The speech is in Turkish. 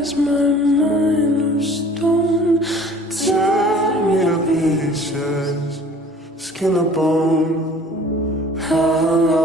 has my mind of stone. Tear me to pieces, skin and bone. How